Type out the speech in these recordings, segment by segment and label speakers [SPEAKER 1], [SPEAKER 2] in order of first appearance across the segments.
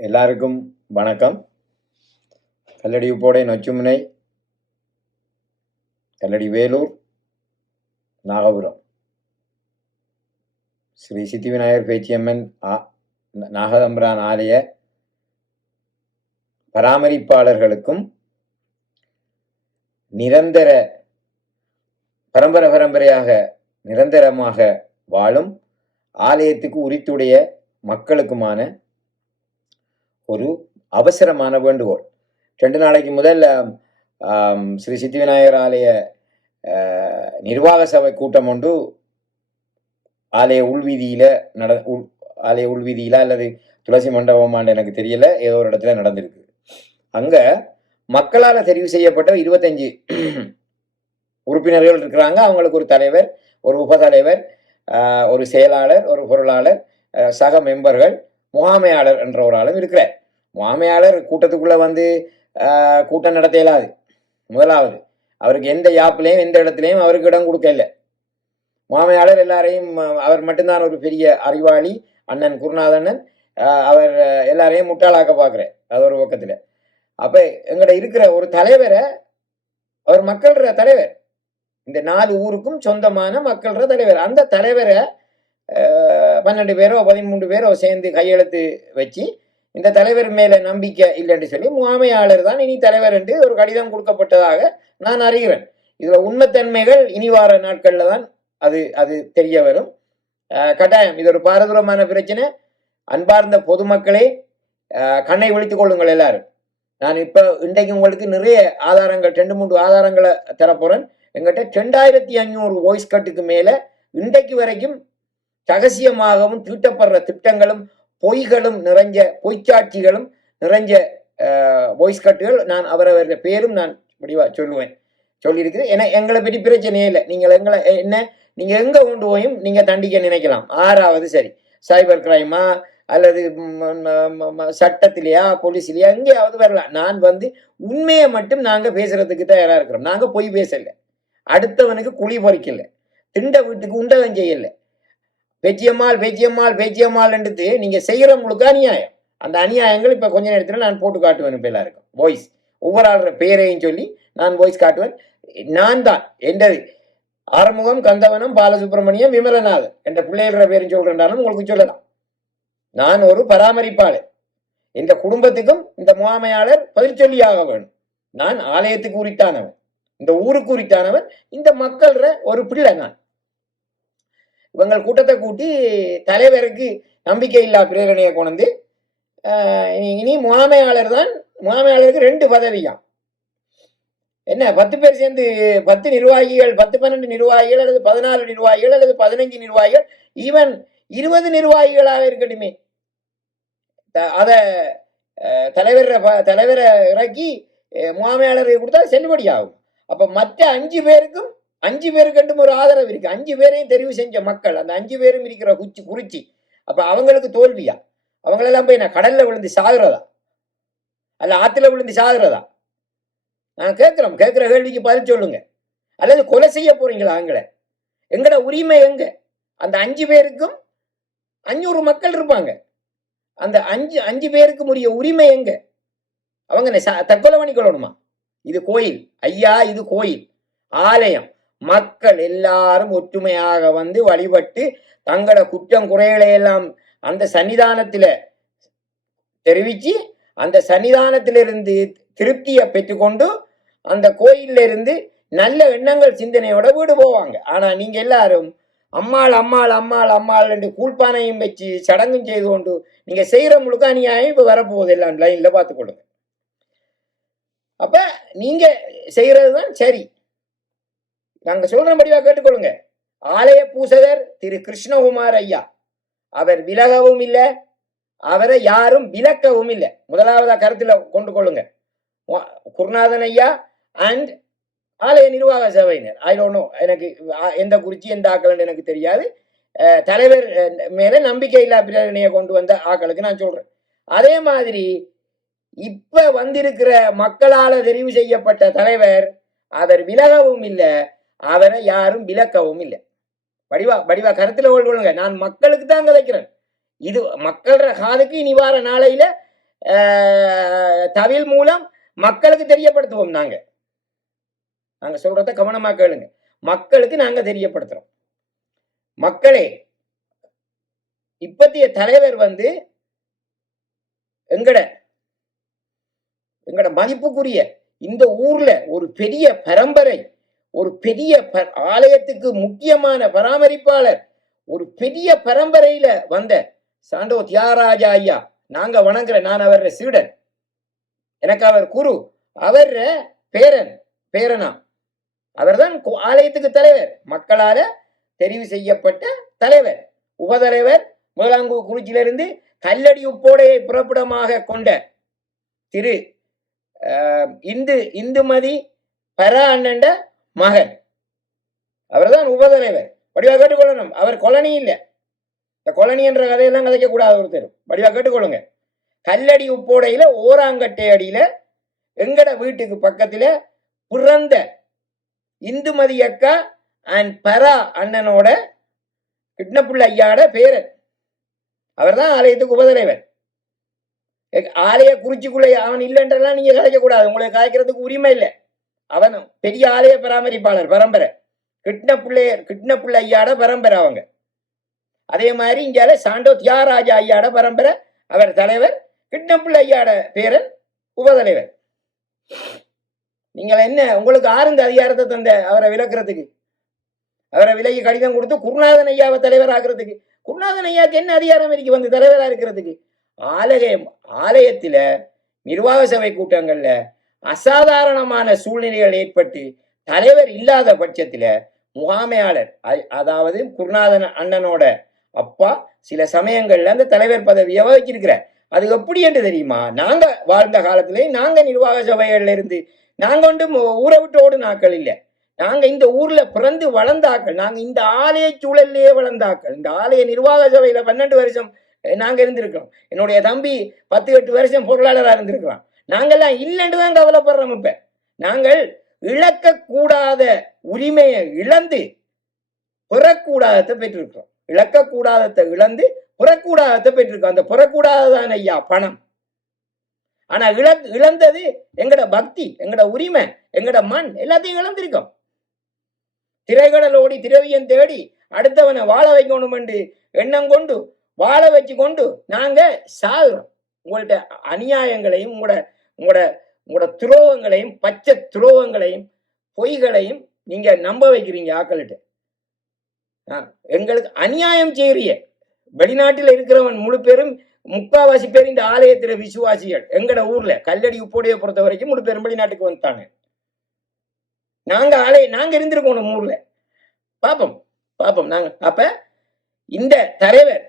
[SPEAKER 1] எல்லாருக்கும் வணக்கம். கல்லடி உப்போடை நொச்சுமுனை கல்லடி வேலூர் நாகபுரம். ஸ்ரீ சித்தி விநாயகர் பேச்சியம்மன் ஆ- நாகதம்பிரான் ஆலய பராமரிப்பாளர்களுக்கும் நிரந்தர பரம்பரை பரம்பரையாக நிரந்தரமாக வாழும் ஆலயத்துக்கு உரித்துடைய மக்களுக்குமான ஒரு அவசரமான வேண்டுகோள். ரெண்டு நாளைக்கு முதல் ஸ்ரீ சித்தி விநாயகர் ஆலய நிர்வாக சபை கூட்டம் ஒன்று ஆலய உள்வீதியில் நட உள் ஆலய உள்வீதியில அல்லது துளசி மண்டபமான்னு எனக்கு தெரியல. ஏதோ ஒரு இடத்துல நடந்திருக்கு. அங்கே மக்களால் தெரிவு செய்யப்பட்ட இருபத்தஞ்சு உறுப்பினர்கள் இருக்கிறாங்க. அவங்களுக்கு ஒரு தலைவர் ஒரு உபதலைவர் ஒரு செயலாளர் ஒரு பொருளாளர் சக மெம்பர்கள் முகாமையாளர் என்ற ஒரு ஆளும் இருக்கிறார். வாமையாளர் கூட்டத்துக்குள்ளே வந்து கூட்டம் நடத்த இயலாது. முதலாவது அவருக்கு எந்த யாப்பிலையும் எந்த இடத்துலையும் அவருக்கு இடம் கொடுக்க இல்லை. வாமையாளர் எல்லாரையும் அவர் மட்டும்தான் ஒரு பெரிய அறிவாளி அண்ணன் குருநாதண்ணன். அவர் எல்லாரையும் முட்டாளாக்க பார்க்குறார் அது ஒரு பக்கத்தில். அப்போ எங்கட இருக்கிற ஒரு தலைவரை அவர் மக்கள்ற தலைவர். இந்த நாலு ஊருக்கும் சொந்தமான மக்கள்ற தலைவர். அந்த தலைவரை பன்னெண்டு பேரோ பதிமூன்று பேரோ சேர்ந்து கையெழுத்து வச்சு இந்த தலைவர் மேல நம்பிக்கை இல்லைன்னு சொல்லி முகாமையாளர் தான் இனி தலைவர் என்று ஒரு கடிதம் கொடுக்கப்பட்டதாக நான் அறிகிறேன். இதுல உண்மைத்தன்மைகள் இனி வார நாட்கள்ல தான் அது அது தெரிய வரும். கட்டாயம் இது ஒரு பாரதூரமான பிரச்சனை. அன்பார்ந்த பொதுமக்களே கண்ணை விழித்துக் கொள்ளுங்கள் எல்லாரும். நான் இப்ப இன்றைக்கு உங்களுக்கு நிறைய ஆதாரங்கள் ரெண்டு மூன்று ஆதாரங்களை தரப்போறேன். எங்கிட்ட ரெண்டாயிரத்தி ஐநூறு வாய்ஸ் கட்டுக்கு மேல இன்றைக்கு வரைக்கும் ரகசியமாகவும் தீட்டப்படுற திட்டங்களும் பொய்களும் நிறைஞ்ச பொய்ச்சாட்சிகளும் நிறைஞ்ச வாய்ஸ் கட்டுகள் நான் அவரவர பேரும் நான் முடிவா சொல்லுவேன் சொல்லியிருக்கிறேன். ஏன்னா எங்களை பற்றி பிரச்சனையே இல்லை. நீங்கள் எங்களை என்ன நீங்க எங்க கொண்டு போயும் நீங்க தண்டிக்க நினைக்கலாம். ஆறாவது சரி. சைபர் கிரைமா அல்லது சட்டத்திலேயா போலீஸ்லயா எங்கேயாவது வரலாம். நான் வந்து உண்மையை மட்டும் நாங்க பேசுறதுக்கு தயாரா இருக்கிறோம். நாங்க பொய் பேசல. அடுத்தவனுக்கு குழி பறிக்கல. திண்ட வீட்டுக்கு உண்டகம் செய்யலை. பேச்சியம்மாள் பேச்சியம்மாள் பேச்சியம்மாள்ன்றது நீங்கள் செய்யற முழுக்க அநியாயம். அந்த அநியாயங்கள் இப்போ கொஞ்ச நேரத்தில் நான் போட்டு காட்டுவேன் இப்ப எல்லாருக்கும். வாய்ஸ் ஒவ்வொரு ஆளுற பேரையும் சொல்லி நான் வாய்ஸ் காட்டுவேன். நான் தான் என்றது ஆறுமுகம் கந்தவனம் பாலசுப்ரமணியம் விமலநாதன் என்ற பிள்ளைகள பேரும் சொல்கிறேன்றாலும் உங்களுக்கு சொல்லலாம். நான் ஒரு பராமரிப்பாளர். இந்த குடும்பத்துக்கும் இந்த முகாமையாளர் பதில் சொல்லியாக வேணும். நான் ஆலயத்துக்கு உரித்தானவன். இந்த ஊருக்கு உரித்தானவன். இந்த மக்கள்ற ஒரு பிள்ளை நான். இவங்கள் கூட்டத்தை கூட்டி தலைவருக்கு நம்பிக்கை இல்லா பிரேரணையை கொண்டு இனி- முகாமையாளர் தான் முகாமையாளருக்கு ரெண்டு பதவியாம் என்ன பத்து பேர் சேர்ந்து பத்து நிர்வாகிகள் பத்து பன்னெண்டு நிர்வாகிகள் அல்லது பதினாலு நிர்வாகிகள் அல்லது பதினஞ்சு நிர்வாகிகள் ஈவன் இருபது நிர்வாகிகளாக இருக்கட்டுமே. அதை அத தலைவரை தலைவரை இறக்கி முகாமையாளருக்கு முகாமையாளரை கொடுத்தா செல்லுபடி ஆகும் அப்ப மற்ற அஞ்சு பேருக்கும் அஞ்சு பேருக்கெண்டும் ஒரு ஆதரவு இருக்கு. அஞ்சு பேரையும் தெரிவு செஞ்ச மக்கள் அந்த அஞ்சு பேரும் இருக்கிற குச்சி குறிச்சி அப்ப அவங்களுக்கு தோல்வியா? அவங்களெல்லாம் போய் நான் கடல்ல விழுந்து சாகுறதா? அல்ல ஆத்துல விழுந்து சாகுறதா? நான் கேட்கிறோம். கேட்கிற கேள்விக்கு பதில் சொல்லுங்க. அல்லது கொலை செய்ய போறீங்களா அவங்கள எங்கட உரிமை எங்க? அந்த அஞ்சு பேருக்கும் அஞ்சூறு மக்கள் இருப்பாங்க. அந்த அஞ்சு அஞ்சு பேருக்கும் உரிய உரிமை எங்க? அவங்க என்ன ச- தற்கொலை பண்ணிக்கொள்ளணுமா? இது கோயில். ஐயா இது கோயில். ஆலயம். மக்கள் எல்லாரும் ஒற்றுமையாக வந்து வழிபட்டு தங்களோட குற்றம் குறைகளை எல்லாம் அந்த சன்னிதானத்தில் தெரிவித்து அந்த சன்னிதானத்திலிருந்து திருப்தியை பெற்றுக்கொண்டு அந்த கோயில்ல இருந்து நல்ல எண்ணங்கள் சிந்தனையோட வீடு போவாங்க. ஆனால் நீங்கள் எல்லாரும் அம்மாள் அம்மாள் அம்மாள் அம்மாள் என்று கூழ்பானையும் வச்சு சடங்கும் செய்து கொண்டு நீங்கள் செய்கிற முழுக்க அநியாயம் இப்போ வரப்போகுது எல்லாம் லைனில் பார்த்துக்கொள்ளுங்க. நீங்கள் செய்கிறது தான் சரி. நாங்க சொல்றபடியா கேட்டுக்கொள்ளுங்க. ஆலய பூசகர் திரு கிருஷ்ணகுமார் ஐயா. அவர் விலகவும் இல்லை அவரை யாரும் விலக்கவும் இல்லை. முதலாவதா கருத்துல கொண்டு கொள்ளுங்க. குருநாதன் ஐயா அண்ட் ஆலய நிர்வாக சபையினர். ஐ டோன்ட் நோ எனக்கு எந்த குறிச்சி எந்த ஆக்கள்னு எனக்கு தெரியாது. தலைவர் மேல நம்பிக்கை இல்லா பிரேரணையை கொண்டு வந்த ஆக்களுக்கு நான் சொல்றேன். அதே மாதிரி இப்ப வந்திருக்கிற மக்களால தெரிவு செய்யப்பட்ட தலைவர் அவர் விலகவும் இல்லை அவரை யாரும் விலக்கவும் இல்லை. வடிவா வடிவா கருத்தில் கொள்ளுங்க நான் மக்களுக்கு தான் கதைக்கிறேன். இது மக்கள காதுக்கு இனி வார நாளையில தவில் மூலம் மக்களுக்கு தெரியப்படுத்துவோம் நாங்க. நாங்க சொல்றத கவனமா கேளுங்க. மக்களுக்கு நாங்க தெரியப்படுத்துறோம். மக்களே இப்பத்திய தலைவர் வந்து எங்கட எங்கட மதிப்புக்குரிய இந்த ஊர்ல ஒரு பெரிய பரம்பரை ஒரு பெரிய ப- ஆலயத்துக்கு முக்கியமான பராமரிப்பாளர் ஒரு பெரிய பரம்பரையில வந்த சாண்டோ தியாகராஜா ஐயா. நாங்க வணங்குற நான் அவர சீடன். எனக்கு அவர் குரு அவர் பேரன் பேரனா. அவர்தான் ஆலயத்துக்கு தலைவர் மக்களால தெரிவு செய்யப்பட்ட தலைவர் உபதலைவர் முதலாங்கு குறிச்சியிலிருந்து கல்லடி உப்போடையை புறப்படமாக கொண்ட திரு இந்து இந்துமதி பர அண்ணண்ட மகன் அவர்தான் உபதலைவர். வடிவா கேட்டுக்கொள்ளணும். அவர் கொலனி இல்லை. இந்த கொலனி என்ற கதையெல்லாம் கதைக்க கூடாது ஒருத்தர். வடிவா கேட்டுக்கொள்ளுங்க. கல்லடி உப்போடையில ஓராங்கட்டை அடியில எங்கட வீட்டுக்கு பக்கத்துல பிறந்த இந்துமதி அக்கா அண்ட் பரா அண்ணனோட கிட்னப்புள்ள ஐயாட பேரன். அவர்தான் ஆலயத்துக்கு உபதலைவர். ஆலய குறிச்சிக்குள்ள அவன் இல்லைன்றெல்லாம் நீங்க கதைக்க கூடாது உங்களுக்கு கதைக்கிறதுக்கு உரிமை இல்லை. அவன் பெரிய ஆலய பராமரிப்பாளர் பரம்பரை. கிட்ன பிள்ளையர் கிட்ன பிள்ளை ஐயாட பரம்பரை அவங்க. அதே மாதிரி இங்கால சாண்டோ தியாகராஜா ஐயாட பரம்பரை அவர் தலைவர். கிட்ன பிள்ளை ஐயாட பேரன் உபதலைவர். நீங்கள் என்ன உங்களுக்கு ஆறுந்த அதிகாரத்தை தந்த அவரை விளக்குறதுக்கு? அவரை விலகி கடிதம் கொடுத்து குருநாதன் ஐயாவை தலைவர் ஆக்குறதுக்கு குருநாதன் ஐயாவுக்கு என்ன அதிகாரம் இருக்கு? வந்து தலைவராக இருக்கிறதுக்கு ஆலயம் ஆலயத்தில் நிர்வாக சபை கூட்டங்களில் அசாதாரணமான சூழ்நிலைகள் ஏற்பட்டு தலைவர் இல்லாத பட்சத்துல முகாமையாளர் அதாவது குருநாதன் அண்ணனோட அப்பா சில சமயங்கள்ல அந்த தலைவர் பதவியை வகிச்சிருக்கிறார். அது எப்படி என்று தெரியுமா? நாங்க வாழ்ந்த காலத்திலே நாங்க நிர்வாக சபைகள்ல இருந்து நாங்க வந்து ஊரை விட்டு ஓடுனாக்கள் இல்லை. நாங்க இந்த ஊர்ல பிறந்து வளர்ந்தாக்கள் நாங்க இந்த ஆலய சூழல்லையே வளர்ந்தாக்கள் இந்த ஆலய நிர்வாக சபையில பன்னெண்டு வருஷம் நாங்க இருந்திருக்கிறோம். என்னுடைய தம்பி பத்து எட்டு வருஷம் பொருளாளராக இருந்திருக்கிறான். நாங்கெல்லாம் இல்லைன்னு தான் கவலைப்படுறோம் இப்ப. நாங்கள் இழக்கக்கூடாத உரிமையை இழந்து பெறக்கூடாததை பெற்றிருக்கிறோம். இழக்கக்கூடாததை இழந்து புறக்கூடாதத்தை பெற்றிருக்கோம் அந்த புறக்கூடாததான் ஐயா பணம். ஆனா இழ இழந்தது எங்கட பக்தி எங்கட உரிமை எங்கட மண் எல்லாத்தையும் இழந்திருக்கோம். திரைகடல் ஓடி திரவியம் தேடி அடுத்தவனை வாழ வைக்கணும் என்று எண்ணம் கொண்டு வாழ வச்சு கொண்டு நாங்க சாகுறோம். உங்கள்ட்ட அநியாயங்களையும் உங்களோட உங்களோட உங்களோட துரோகங்களையும் பச்சை துரோகங்களையும் பொய்களையும் நீங்க நம்ப வைக்கிறீங்க ஆக்கள்கிட்ட. ஆ, எங்களுக்கு அநியாயம் செய்யறிய வெளிநாட்டில் இருக்கிறவன் முழு பேரும் முக்காவாசி பேர் இந்த ஆலயத்துல விசுவாசிகள். எங்கட ஊர்ல கல்லடி உப்போடைய பொறுத்த வரைக்கும் முழு பேரும் வெளிநாட்டுக்கு வந்துட்டாங்க நாங்க ஆலய நாங்க இருந்திருக்கோம் நம்ம ஊர்ல. பாப்போம் பாப்போம் நாங்க. அப்ப இந்த தலைவர்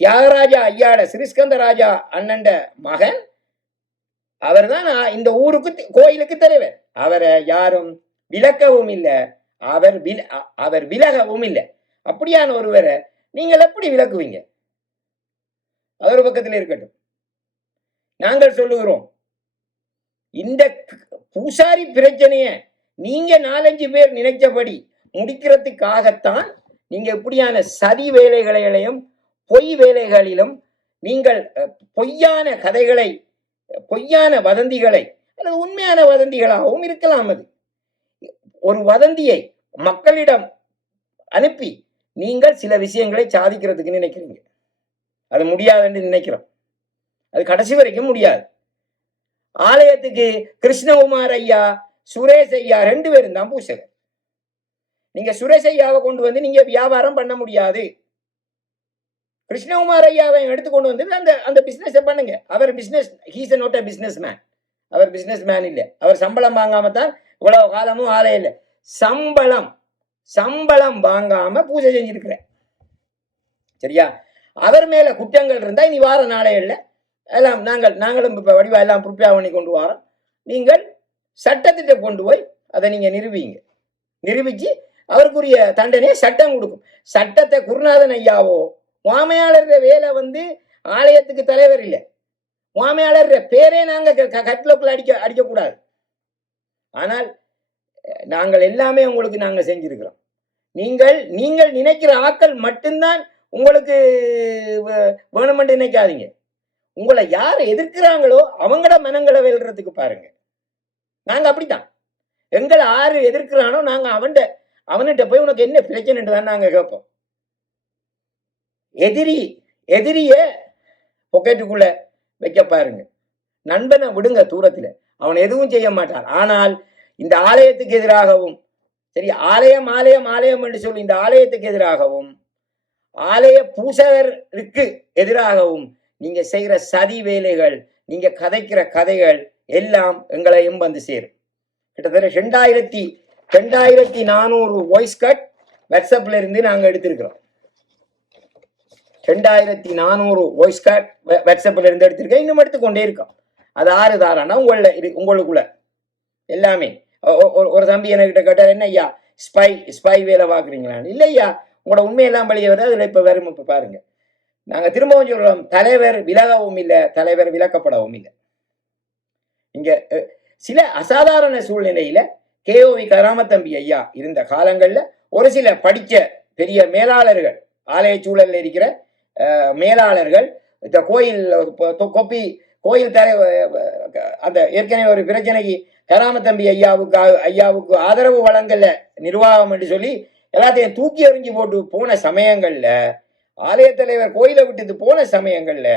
[SPEAKER 1] தியாகராஜா ஐயாட சிறிஸ்கந்த ராஜா அண்ணன்ட மகன் அவர் தான் இந்த ஊருக்கு கோயிலுக்கு தலைவர். அவரை யாரும் விளக்கவும் இல்லை. அவர் வில அவர் விலகவும் இல்லை. அப்படியான ஒருவரை நீங்கள் எப்படி விளக்குவீங்க அது ஒரு பக்கத்தில் இருக்கட்டும். நாங்கள் சொல்லுகிறோம். இந்த பூசாரி பிரச்சனைய நீங்க நாலஞ்சு பேர் நினைச்சபடி முடிக்கிறதுக்காகத்தான் நீங்க இப்படியான சதி வேலைகளையும் பொய் வேலைகளிலும் நீங்கள் பொய்யான கதைகளை பொய்யான வதந்திகளை அல்லது உண்மையான வதந்திகளாகவும் இருக்கலாம் அது. ஒரு வதந்தியை மக்களிடம் அனுப்பி நீங்கள் சில விஷயங்களை சாதிக்கிறதுக்கு நினைக்கிறீங்க. அது முடியாதுன்னு நினைக்கிறோம். அது கடைசி வரைக்கும் முடியாது. ஆலயத்துக்கு கிருஷ்ணகுமார் ஐயா சுரேஷ் ஐயா ரெண்டு பேரும் தான் பூசகர். நீங்க சுரேஷ் ஐயாவை கொண்டு வந்து நீங்க வியாபாரம் பண்ண முடியாது. கிருஷ்ணகுமார் ஐயாவை எடுத்து கொண்டு வந்து அந்த அந்த பிஸ்னஸை பண்ணுங்க. அவர் business he's not a businessman our businessman இல்லை. அவர் சம்பளம் வாங்காம தான் இவ்வளவு காலமும் ஆலயம் இல்லை. சம்பளம் சம்பளம் வாங்காம பூஜை செஞ்சிருக்கிற சரியா? அவர் மேல குற்றங்கள் இருந்தா இனி வார நாளைகள்ல எல்லாம் நாங்கள் நாங்களும் இப்ப வடிவா எல்லாம் ப்ரிப்பேர் பண்ணி கொண்டு வரோம். நீங்கள் சட்டத்திட்ட கொண்டு போய் அதை நீங்க நிரூபிங்க. நிரூபிச்சு அவருக்குரிய தண்டனையை சட்டம் கொடுக்கும். சட்டத்தை குருநாதன் ஐயாவோ வாமையாளர்கிற வேலை வந்து ஆலயத்துக்கு தலைவர் இல்லை. வாமையாளர்கிற பேரே நாங்க க- க- அடிக்க அடிக்கக்கூடாது. ஆனால் நாங்கள் எல்லாமே உங்களுக்கு நாங்கள் செஞ்சிருக்கிறோம். நீங்கள் நீங்கள் நினைக்கிற ஆக்கள் மட்டும்தான் உங்களுக்கு வேணுமென்று நினைக்காதீங்க. உங்களை யார் எதிர்க்கிறாங்களோ அவங்கள மனங்களை வெல்றதுக்கு பாருங்க. நாங்க அப்படித்தான். எங்களை யாரு எதிர்க்கிறானோ நாங்க அவன்கிட்ட அவன்கிட்ட போய் உனக்கு என்ன பிரச்சனைன்னு தான் நாங்க கேட்போம். எதிரி எதிரிய பொக்கெட்டுக்குள்ள வைக்க பாருங்க. நண்பனை விடுங்க தூரத்துல. அவன் எதுவும் செய்ய மாட்டான். ஆனால் இந்த ஆலயத்துக்கு எதிராகவும் சரி ஆலயம் ஆலயம் ஆலயம் என்று சொல்லி இந்த ஆலயத்துக்கு எதிராகவும் ஆலய பூசகருக்கு எதிராகவும் நீங்க செய்கிற சதி வேலைகள் நீங்க கதைக்கிற கதைகள் எல்லாம் எங்களையும் வந்து சேரும். கிட்டத்தட்ட ரெண்டாயிரத்தி ரெண்டாயிரத்தி நானூறு வாய்ஸ் கட் வாட்ஸ்அப்ல இருந்து நாங்கள் எடுத்திருக்கிறோம். ரெண்டாயிரத்தி நானூறு வாய்ஸ் கார்ட் வாட்ஸ்அப்பில் இருந்து எடுத்திருக்கேன். இன்னும் எடுத்துக்கொண்டே இருக்கோம். அது ஆறு தாரானா? உங்களில் உங்களுக்குள்ள. எல்லாமே. ஒரு- ஒரு தம்பி என்கிட்ட கேட்டார் என்ன ஐயா ஸ்பை ஸ்பை வேலை பார்க்குறீங்களான்னு? இல்லை ஐயா உங்களோட உண்மையெல்லாம் வெளியே வருது. அதில் இப்போ வரும். இப்போ பாருங்க. நாங்கள் திரும்பவும் சொல்கிறோம் தலைவர் விலகவும் இல்லை தலைவர் விலக்கப்படவும் இல்லை. இங்கே சில அசாதாரண சூழ்நிலையில் கேஓவி கராமத்தம்பி ஐயா இருந்த காலங்களில் ஒரு சில படித்த பெரிய மேலாளர்கள் ஆலய சூழலில் இருக்கிற மேலாளர்கள் இந்த கோயில் கொப்பி கோயில் தலை அந்த ஏற்கனவே ஒரு பிரச்சனைக்கு கராமத்தம்பி ஐயாவுக்கு ஐயாவுக்கு ஆதரவு வழங்கல நிர்வாகம் என்று சொல்லி எல்லாத்தையும் தூக்கி எறிஞ்சு போட்டு போன சமயங்கள்ல ஆலய தலைவர் கோயிலை விட்டுட்டு போன சமயங்கள்ல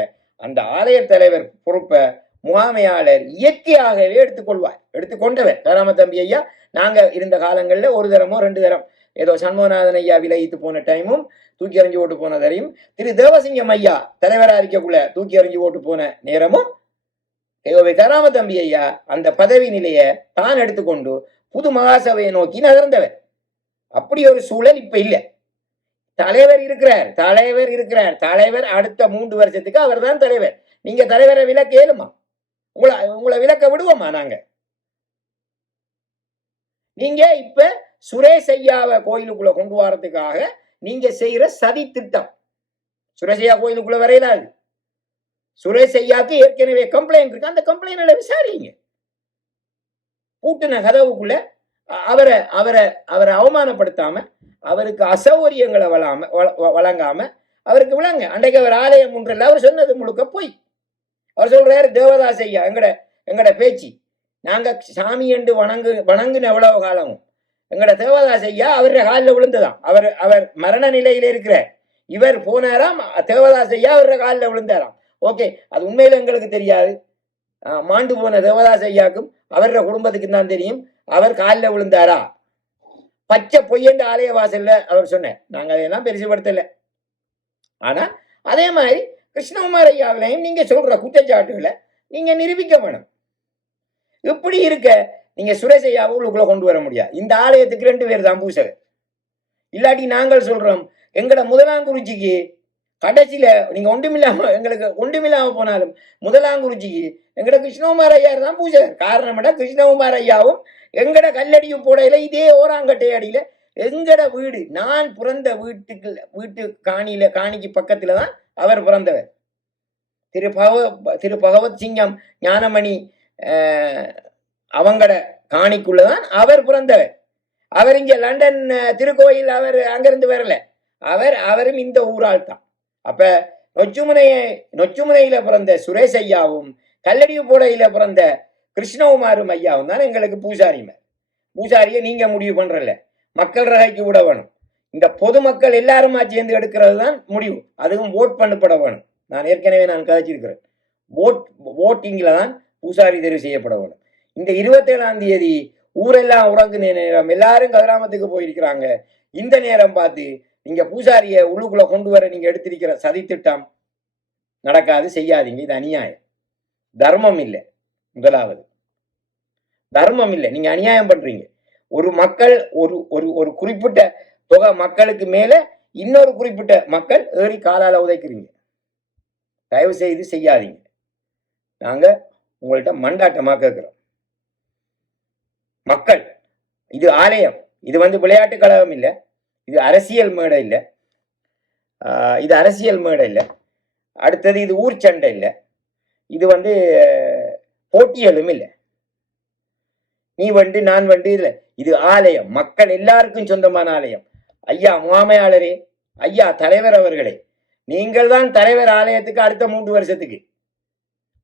[SPEAKER 1] அந்த ஆலய தலைவர் பொறுப்பை முகாமையாளர் இயற்கையாகவே எடுத்துக்கொள்வார். எடுத்துக்கொண்டவர். கராமத்தம்பி ஐயா நாங்க இருந்த காலங்கள்ல ஒரு தரமோ ரெண்டு தரம். ஏதோ சண்முகநாதன் ஐயா விலகித்து போன டைமும் தூக்கி எறிஞ்சு ஓட்டு போனதையும் திரு தேவசிங்கம் ஐயா தலைவரா இருக்கக்குள்ள தூக்கி எறிஞ்சு ஓட்டு போன நேரமும் யோவை தராம தம்பி ஐயா அந்த பதவி நிலையை தான் எடுத்துக்கொண்டு புது மகாசபையை நோக்கி நகர்ந்தவர். அப்படி ஒரு சூழல் இப்ப இல்ல. தலைவர் இருக்கிறார் தலைவர் இருக்கிறார். தலைவர் அடுத்த மூன்று வருஷத்துக்கு அவர்தான் தலைவர். நீங்க தலைவரை விலக்க ஏழுமா? உங்களை உங்களை விலக்க விடுவோமா நாங்க? நீங்க இப்ப சுரேஷ் ஐயாவை கோயிலுக்குள்ள கொண்டு வரதுக்காக நீங்க செய்யற சதி திட்டம். சுரேஷ் கோயிலுக்குள்ள வரையலாது சுரேஷ் ஐயாவுக்கு ஏற்கனவே கம்ப்ளைண்ட் இருக்கு. அந்த கம்ப்ளைண்ட்ல விசாரிங்க. பூட்டின கதவுக்குள்ள அவரை அவரை அவரை அவமானப்படுத்தாம அவருக்கு அசௌகரியங்களை வளாம வ- வழங்காம அவருக்கு விளங்க. அன்றைக்கு அவர் ஆலயம் ஒன்றில் அவர் சொன்னது முழுக்க போய். அவர் சொல்றாரு தேவதாஸ் ஐயா எங்கட எங்கட பேச்சு. நாங்க சாமி என்று வணங்கு வணங்குன எவ்வளவு காலமும் எங்களோட தேவதாஸ் ஐயா அவருடைய காலில் விழுந்ததாம். அவர் அவர் மரண நிலையில இருக்கிற இவர் போனாராம் தேவதாஸ் ஐயா அவருடைய காலில் விழுந்தாராம். ஓகே அது உண்மையில எங்களுக்கு தெரியாது. ஆஹ் மாண்டு போன தேவதாஸ் ஐயாக்கும் அவருடைய குடும்பத்துக்கு தான் தெரியும். அவர் காலில் விழுந்தாரா? பச்சை பொய்யண்டு ஆலய வாசல்ல அவர் சொன்னார். நாங்க அதையெல்லாம் பெருசுபடுத்தல. ஆனா அதே மாதிரி கிருஷ்ணகுமார் ஐயாவிலையும் நீங்க சொல்ற குற்றச்சாட்டுகளை நீங்க நிரூபிக்க வேணும். இப்படி இருக்க நீங்க சுரேஷ் உள்ளுக்குள்ளே உள்ளுக்குள்ள கொண்டு வர முடியாது. இந்த ஆலயத்துக்கு ரெண்டு பேர் தான் பூசகர். இல்லாட்டி நாங்கள் சொல்றோம் எங்கட முதலாங்குறிச்சிக்கு கடைசியில நீங்க ஒன்றுமில்லாம எங்களுக்கு ஒன்றுமில்லாம போனாலும் முதலாங்குறிச்சிக்கு எங்கட கிருஷ்ணகுமார் ஐயார் தான் பூசகர். காரணம் கிருஷ்ணகுமார் ஐயாவும் எங்கட கல்லடியும் போடையில இதே ஓராங்கட்டை அடியில எங்கட வீடு நான் பிறந்த வீட்டுக்கு வீட்டு காணியில காணிக்கு பக்கத்துல தான் அவர் பிறந்தவர். திரு பகவ திரு பகவத் சிங்கம் ஞானமணி அவங்கட காணிக்குள்ளதான் அவர் பிறந்தவர். அவர் இங்க லண்டன் திருக்கோயில் அவர் அங்கிருந்து வரல. அவர் அவரும் இந்த ஊரால் தான் அப்ப நொச்சுமுனைய நொச்சுமுனையில பிறந்த சுரேஷ் ஐயாவும் கல்லடி போடையில பிறந்த கிருஷ்ணகுமாரும் ஐயாவும் தான் எங்களுக்கு பூசாரிமார். பூசாரியை நீங்க முடிவு பண்றல மக்கள் ரகைக்கு விட வேணும். இந்த பொதுமக்கள் எல்லாருமா சேர்ந்து எடுக்கிறது தான் முடிவு. அதுவும் ஓட் பண்ணப்பட வேணும். நான் ஏற்கனவே நான் கதைச்சிருக்கிறேன். ஓட் ஓட்டிங்ல தான் பூசாரி தெரிவு செய்யப்பட வேணும். இந்த இருபத்தேழாம் தேதி ஊரெல்லாம் உறங்குன நேரம் எல்லாரும் கதிராமத்துக்கு போயிருக்கிறாங்க. இந்த நேரம் பார்த்து நீங்க பூசாரியை உள்ளுக்குள்ள கொண்டு வர நீங்க எடுத்திருக்கிற சதித்திட்டம் நடக்காது செய்யாதீங்க. இது அநியாயம். தர்மம் இல்லை. முதலாவது. தர்மம் இல்லை. நீங்க அநியாயம் பண்றீங்க. ஒரு மக்கள் ஒரு ஒரு ஒரு குறிப்பிட்ட தொகை மக்களுக்கு மேல இன்னொரு குறிப்பிட்ட மக்கள் ஏறி காலால உதைக்கிறீங்க. தயவு செய்து செய்யாதீங்க. நாங்க உங்கள்ட்ட மண்டாட்டமாக கேட்குறோம் மக்கள். இது ஆலயம். இது வந்து விளையாட்டு கழகம் இல்லை. இது அரசியல் மேடை இல்லை. இது அரசியல் மேடை இல்லை. அடுத்தது இது ஊர் சண்டை இல்லை. இது வந்து போட்டியலும் இல்லை. நீ வண்டு நான் வண்டு இல்லை இது ஆலயம். மக்கள் எல்லாருக்கும் சொந்தமான ஆலயம். ஐயா முகாமையாளரே ஐயா தலைவர் அவர்களே நீங்கள் தான் தலைவர் ஆலயத்துக்கு அடுத்த மூன்று வருஷத்துக்கு.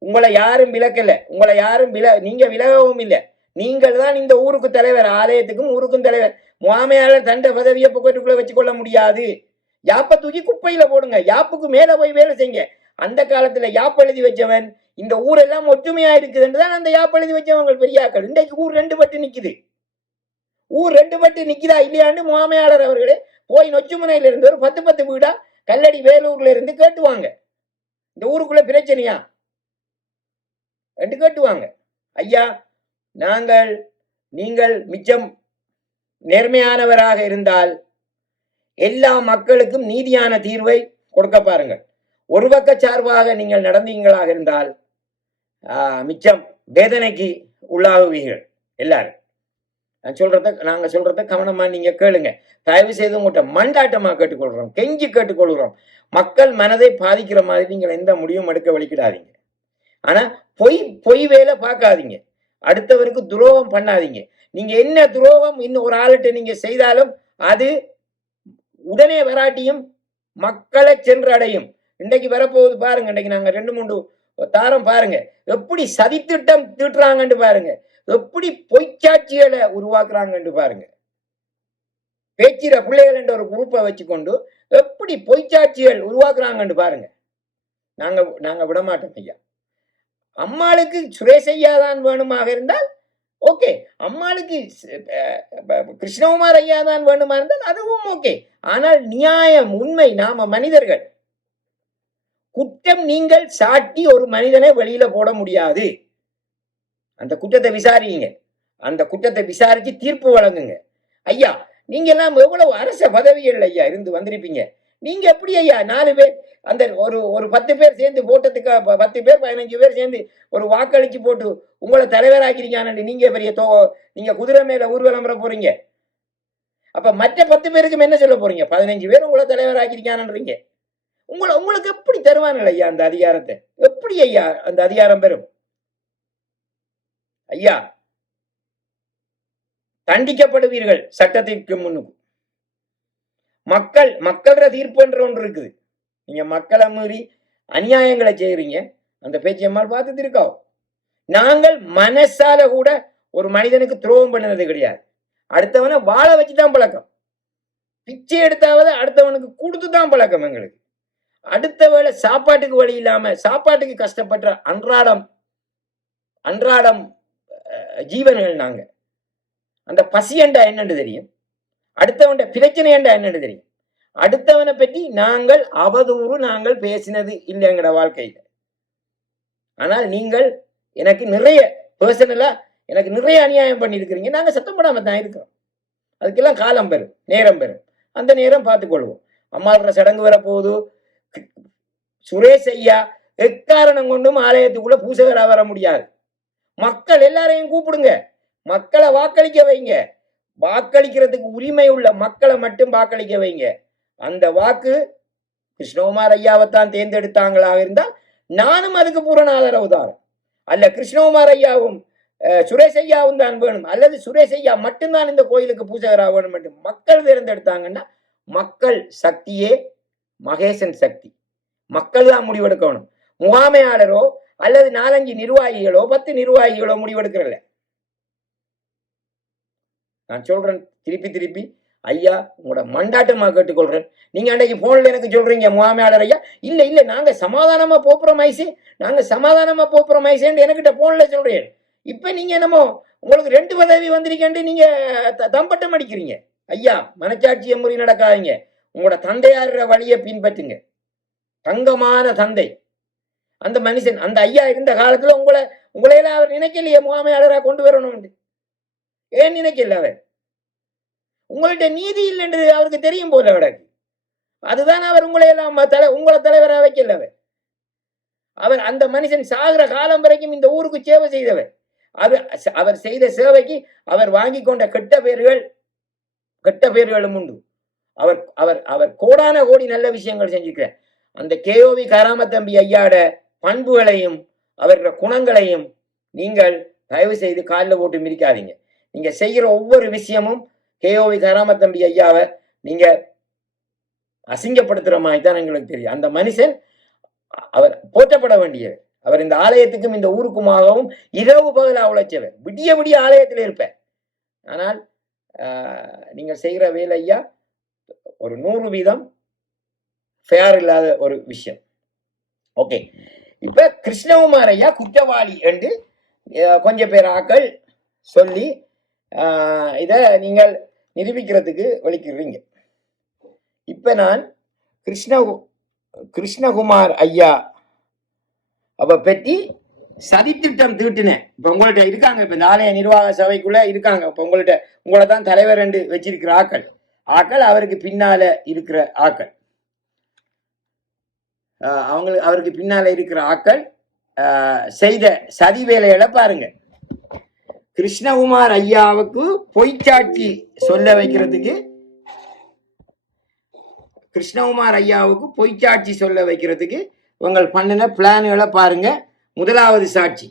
[SPEAKER 1] உங்களை யாரும் விலக்கல உங்களை யாரும் வில நீங்க விலகவும் இல்லை. நீங்கள் தான் இந்த ஊருக்கு தலைவர் ஆலயத்துக்கும் ஊருக்கும் தலைவர். முகாமையாளர் தண்ட பதவியை பொக்கெட்டுக்குள்ள வச்சுக்கொள்ள முடியாது. யாப்பை தூக்கி குப்பையில போடுங்க. யாப்புக்கு மேல போய் வேலை செய்யுங்க. அந்த காலத்துல யாப் எழுதி வச்சவன் இந்த ஊரெல்லாம் ஒற்றுமையா இருக்குதுன்னு தான் அந்த யாப் எழுதி வச்சவங்க பெரியாக்கள். இன்றைக்கு ஊர் ரெண்டு பட்டு நிக்குது. ஊர் ரெண்டு பட்டு நிக்குதா இல்லையான்னு முகாமையாளர் அவர்களே போய் நொச்சுமுனையில இருந்து ஒரு பத்து பத்து வீடா கல்லடி வேலூர்ல இருந்து கேட்டுவாங்க. இந்த ஊருக்குள்ள பிரச்சனையா? ரெண்டு கேட்டுவாங்க. ஐயா நாங்கள் நீங்கள் மிச்சம் நேர்மையானவராக இருந்தால் எல்லா மக்களுக்கும் நீதியான தீர்வை கொடுக்க பாருங்கள். ஒரு பக்க சார்பாக நீங்கள் நடந்தீங்களாக இருந்தால் மிச்சம் வேதனைக்கு உள்ளாகுவீர்கள் எல்லாரும். நான் சொல்றத நாங்க சொல்றத கவனமா நீங்க கேளுங்க. தயவு செய்து உங்கள்கிட்ட மண்டாட்டமா கேட்டுக்கொள்றோம் கெஞ்சி கேட்டுக்கொள்கிறோம். மக்கள் மனதை பாதிக்கிற மாதிரி நீங்கள் எந்த முடிவும் எடுக்க வலிக்கிடாதீங்க ஆனா பொய் பொய் வேலை பார்க்காதீங்க. அடுத்தவருக்கு துரோகம் பண்ணாதீங்க. நீங்க என்ன துரோகம் இன்னும் ஒரு ஆளுகிட்ட நீங்க செய்தாலும் அது உடனே வராட்டியும் மக்களை சென்றடையும். இன்றைக்கு வரப்போகுது பாருங்க இன்றைக்கு நாங்க ரெண்டு மூணு தாரம் பாருங்க. எப்படி சதித்திட்டம் தீட்டுறாங்கன்னு பாருங்க. எப்படி பொய்ச்சாட்சிகளை உருவாக்குறாங்கன்னு பாருங்க. பேச்சிர பிள்ளைகள் என்ற ஒரு குரூப்பை வச்சுக்கொண்டு எப்படி பொய்ச்சாட்சிகள் உருவாக்குறாங்கன்னு பாருங்க. நாங்க நாங்க விட மாட்டோம் ஐயா. அம்மாளுக்கு சுரேஷ் ஐயா தான் வேணுமாக இருந்தால் ஓகே. அம்மாளுக்கு கிருஷ்ணகுமார் ஐயா தான் வேணுமா இருந்தால் அதுவும் ஓகே. ஆனால் நியாயம் உண்மை நாம மனிதர்கள். குற்றம் நீங்கள் சாட்டி ஒரு மனிதனை வெளியில போட முடியாது. அந்த குற்றத்தை விசாரிங்க. அந்த குற்றத்தை விசாரிச்சு தீர்ப்பு வழங்குங்க. ஐயா நீங்க எல்லாம் எவ்வளவு அரச பதவிகள் ஐயா இருந்து வந்திருப்பீங்க? நீங்க எப்படி ஐயா? நாலு பேர். அந்த ஒரு ஒரு பத்து பேர் சேர்ந்து போட்டதுக்கு ப- பத்து பேர் பதினஞ்சு பேர் சேர்ந்து ஒரு வாக்களிச்சு போட்டு உங்களை தலைவராக்கிறீங்கன்னு நீங்க பெரிய தோ நீங்க குதிரை மேல ஊர்வலம் வர போறீங்க. அப்ப மற்ற பத்து பேருக்கும் என்ன சொல்ல போறீங்க? பதினஞ்சு பேர் உங்களை தலைவராக்கிறீங்கன்றீங்க உங்களை உங்களுக்கு எப்படி தருவானுங்கள் ஐயா அந்த அதிகாரத்தை? எப்படி ஐயா அந்த அதிகாரம் பெறும்? ஐயா தண்டிக்கப்படுவீர்கள் சட்டத்திற்கு முன்னுக்கு. மக்கள் மக்களோட தீர்ப்புன்ற ஒன்று இருக்குது. நீங்க மக்களை மீறி அநியாயங்களை செய்யறீங்க அந்த பேச்சியம்மாள் பார்த்து இருக்கோம் நாங்கள் மனசால கூட ஒரு மனிதனுக்கு துரோகம் பண்ணினது கிடையாது. அடுத்தவனை வாழ வச்சு தான் பழக்கம். பிச்சை எடுத்தாவது அடுத்தவனுக்கு கொடுத்து தான் பழக்கம் எங்களுக்கு. அடுத்த வேளை சாப்பாட்டுக்கு வழி இல்லாம சாப்பாட்டுக்கு கஷ்டப்படுற அன்றாடம் அன்றாடம் ஜீவன்கள் நாங்க. அந்த பசியண்டா என்னன்னு தெரியும்? அடுத்தவன்ட பிரச்சனை என்றா என்னன்னு தெரியும்? அடுத்தவனை பற்றி நாங்கள் அவதூறு நாங்கள் பேசினது இல்லை எங்கட வாழ்க்கையில. ஆனால் நீங்கள் எனக்கு நிறைய பர்சனலா எனக்கு நிறைய அநியாயம் பண்ணியிருக்கிறீங்க. நாங்கள் சத்தம் போடாம தான் இருக்கிறோம். அதுக்கெல்லாம் காலம் பெறும் நேரம் பெறும் அந்த நேரம் பார்த்துக்கொள்வோம் அம்மாவோட சடங்கு வரப்போகுது. சுரேஷ் ஐயா எக்காரணம் கொண்டும் ஆலயத்துக்குள்ள பூசகராக வர முடியாது. மக்கள் எல்லாரையும் கூப்பிடுங்க. மக்களை வாக்களிக்க வைங்க. வாக்களிக்கிறதுக்கு உரிமை உள்ள மக்களை மட்டும் வாக்களிக்க வைங்க. அந்த வாக்கு கிருஷ்ணகுமார் ஐயாவைத்தான் தேர்ந்தெடுத்தாங்களாக இருந்தால் நானும் அதுக்கு பூரண ஆதரவு தான் அல்ல கிருஷ்ணகுமார் ஐயாவும் சுரேஷ் ஐயாவும் தான் வேணும். அல்லது சுரேஷ் ஐயா மட்டும்தான் இந்த கோயிலுக்கு பூஜகராக வேணும் என்று மக்கள் தேர்ந்தெடுத்தாங்கன்னா மக்கள் சக்தியே மகேசன் சக்தி. மக்கள் தான் முடிவெடுக்கணும். முகாமையாளரோ அல்லது நாலஞ்சு நிர்வாகிகளோ பத்து நிர்வாகிகளோ முடிவெடுக்கிறல்ல நான் சொல்றேன். திருப்பி திருப்பி ஐயா உங்களோட மண்டாட்டமாக கேட்டுக்கொள்றேன். நீங்க அன்னைக்கு போன்ல எனக்கு சொல்றீங்க முகாமையாளர் ஐயா. இல்ல இல்ல நாங்க சமாதானமா போப்புறோம் ஐசே நாங்க சமாதானமா போப்புறோம் ஐசேன்னு எனக்கிட்ட போன்ல சொல்றீங்க. இப்ப நீங்க என்னமோ உங்களுக்கு ரெண்டு பதவி வந்திருக்கேன்ட்டு நீங்க த- தம்பட்டம் அடிக்கிறீங்க. ஐயா மனச்சாட்சிய முறை நடக்காதீங்க. உங்களோட தந்தையார வழியை பின்பற்றுங்க. தங்கமான தந்தை. அந்த மனுஷன் அந்த ஐயா இருந்த காலத்துல உங்களை உங்களையெல்லாம் அவர் நினைக்கலையே முகாமையாளராக கொண்டு வரணும்னு. ஏன் நினைக்கல அவர் உங்கள்கிட்ட நீதி இல்லை என்று அவருக்கு தெரியும் போல அவருக்கு அதுதான் அவர் உங்களை எல்லாம் தலை உங்களை தலைவராக வைக்கல அவர் அவர் அந்த மனுஷன் சாகிற காலம் வரைக்கும் இந்த ஊருக்கு சேவை செய்தவர் அவர் அவர் செய்த சேவைக்கு அவர் வாங்கி கொண்ட கெட்ட பேர்கள் கெட்ட பேர்களும் உண்டு. அவர் அவர் அவர் கோடான கோடி நல்ல விஷயங்கள் செஞ்சிருக்கிறார். அந்த கேஓவி கராமத்தம்பி ஐயாட பண்புகளையும் அவர்களோட குணங்களையும் நீங்கள் தயவு செய்து காலில் போட்டு மிதிக்காதீங்க. நீங்க செய்கிற ஒவ்வொரு விஷயமும் கேஓவி கராமத்தம்பி ஐயாவை நீங்க அசிங்கப்படுத்துற மாதிரி தான் எங்களுக்கு தெரியும். அந்த மனுஷன் அவர் போற்றப்பட வேண்டியவர். அவர் இந்த ஆலயத்துக்கும் இந்த ஊருக்குமாகவும் இரவு பகலா உழைச்சவர் விடிய விடிய ஆலயத்தில் இருப்பார். ஆனால் நீங்கள் செய்கிற வேலை ஐயா ஒரு நூறு வீதம் ஃபேர் இல்லாத ஒரு விஷயம். ஓகே. இப்ப கிருஷ்ணகுமார் ஐயா குற்றவாளி என்று கொஞ்ச பேர் ஆக்கள் சொல்லி இதை நீங்கள் நிரூபிக்கிறதுக்கு வலிக்கிறீங்க. இப்போ நான் கிருஷ்ண கிருஷ்ணகுமார் ஐயா அவ பற்றி சதித்திட்டம் தீட்டினேன். இப்போ உங்கள்கிட்ட இருக்காங்க. இப்போ இந்த ஆலய நிர்வாக சபைக்குள்ளே இருக்காங்க. இப்போ உங்கள்கிட்ட உங்களை தான் தலைவர் என்று வச்சிருக்கிற ஆக்கள். ஆக்கள் அவருக்கு பின்னால இருக்கிற ஆக்கள். அவங்களுக்கு அவருக்கு பின்னால இருக்கிற ஆக்கள் செய்த சதி வேலைகளை பாருங்கள் கிருஷ்ணகுமார் ஐயாவுக்கு பொய்ச்சாட்சி சொல்ல வைக்கிறதுக்கு கிருஷ்ணகுமார் ஐயாவுக்கு பொய்ச்சாட்சி சொல்ல வைக்கிறதுக்கு உங்கள் பண்ணின பிளான்களை பாருங்க. முதலாவது சாட்சி.